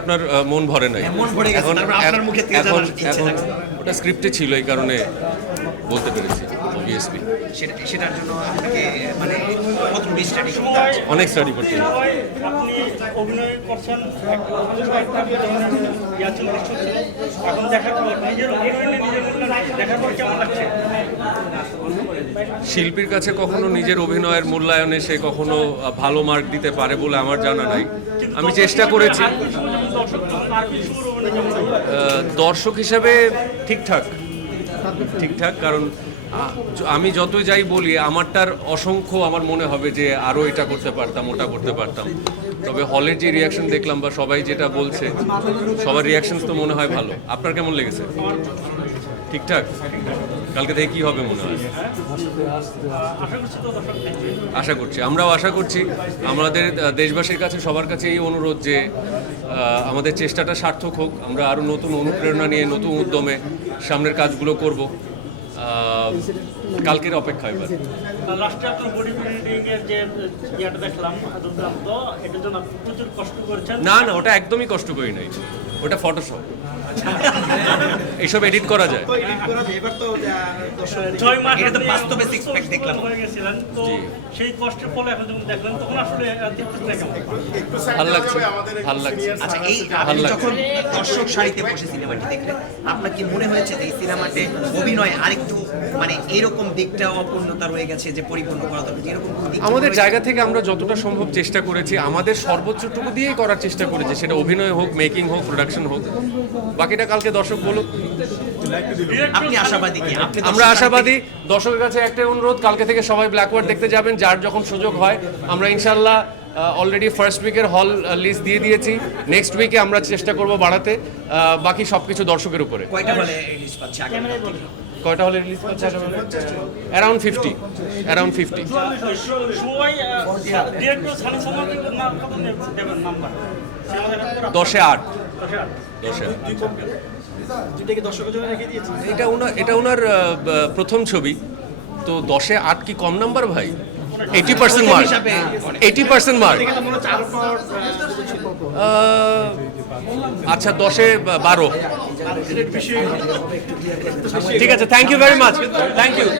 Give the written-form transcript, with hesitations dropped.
আপনার মন ভরে নাই এখন এখন এখন ওটা স্ক্রিপ্টে ছিল এই কারণে বলতে পেরেছি অবভিয়াসলি সেটার জন্য আপনাকে মানে কতটুকু স্টাডি অনেক স্টাডি করতে হবে। আপনি অভিনয় করছেন এখন দেখার পর নিজের অভিনয় নিজের দেখার পর কেমন লাগছে? শিল্পীর কাছে কখনো নিজের অভিনয়ের মূল্যায়নে সে কখনো ভালো মার্ক দিতে পারে বলে আমার জানা নাই। আমি চেষ্টা করেছি দর্শক হিসাবে ঠিকঠাক ঠিকঠাক, কারণ আমি যতই যাই বলি আমারটার অসংখ্য আমার মনে হবে যে আরও এটা করতে পারতাম ওটা করতে পারতাম, তবে হলের যে রিয়াকশন দেখলাম বা সবাই যেটা বলছে সবার রিয়াকশন তো মনে হয় ভালো। আপনার কেমন লেগেছে? ঠিকঠাক? কালকে থেকে কী হবে মনে হয়? আশা করছি, আমরাও আশা করছি। আমাদের দেশবাসীর কাছে সবার কাছে এই অনুরোধ যে আমাদের চেষ্টাটা সার্থক হোক, আমরা আরও নতুন অনুপ্রেরণা নিয়ে নতুন উদ্যমে সামনের কাজগুলো করব। কালকের অপেক্ষা এবার। লাস্টে আপনার বডি বিল্ডিং এর যে ইয়েটা দেখলাম দুর্দান্ত, এটার জন্য আপনি প্রচুর কষ্ট করেছেন। না না, ওটা একদমই কষ্ট করি নাই, ওটা ফটোশপ। এইসব এডিট করা যায়। এবার তো 6 মাস এটা তো বাস্তবে সিক্স প্যাক দেখলাম হয়ে গেছিলেন, তো সেই কষ্টের ফলে এখন যখন দেখলেন তখন আসলে তৃপ্তিটা কেমন? ভালো লাগছে, ভালো লাগছে। আচ্ছা, এই ভালো আপনি লাগছে। যখন দর্শক সারিতে বসে সিনেমাটি দেখলেন, আপনার কি মনে হয়েছে যে এই সিনেমাতে অভিনয় আরেকটু মানে এরকম দিকটা অপূর্ণতা রয়ে গেছে যে পরিপূর্ণ করা দরকার, এরকম কোনো দিক আমাদের রয়েছে? জায়গা থেকে আমরা যতটা সম্ভব চেষ্টা করেছি, আমাদের সর্বোচ্চটুকু দিয়েই করার চেষ্টা করেছি, সেটা অভিনয় হোক, মেকিং হোক, প্রোডাকশন হোক। বাকিটা কালকে দর্শক বলুক। আপনি আশাবাদী কি? আপনি আমরা দর্শক আশাবাদী। দর্শকের কাছে একটাই অনুরোধ, কালকে থেকে সবাই ব্ল্যাকওয়ার্ড দেখতে যাবেন, যার যখন সুযোগ হয়। আমরা ইনশাল্লাহ অলরেডি ফার্স্ট উইকের হল লিস্ট দিয়ে দিয়েছি, নেক্সট উইকে আমরা চেষ্টা করব বাড়াতে। বাকি সব কিছু দর্শকের উপরে। কয়টা হলে রিলিজ পাচ্ছে আগে? কয়টা হলে রিলিজ করছে? অ্যারাউন্ড 50। অ্যারাউন্ড 50। সবাই ডিরেক্টর সানি সামাদের নাম কত দেবেন নাম্বার? 10-এ 8। 10-এ 8। এটা ওনার প্রথম ছবি, তো 10-এ 8 কি কম নাম্বার ভাই? 80% মার্ক। 80% মার্ক। আচ্ছা, 10-এ 12। ঠিক আছে, thank you very much, thank you.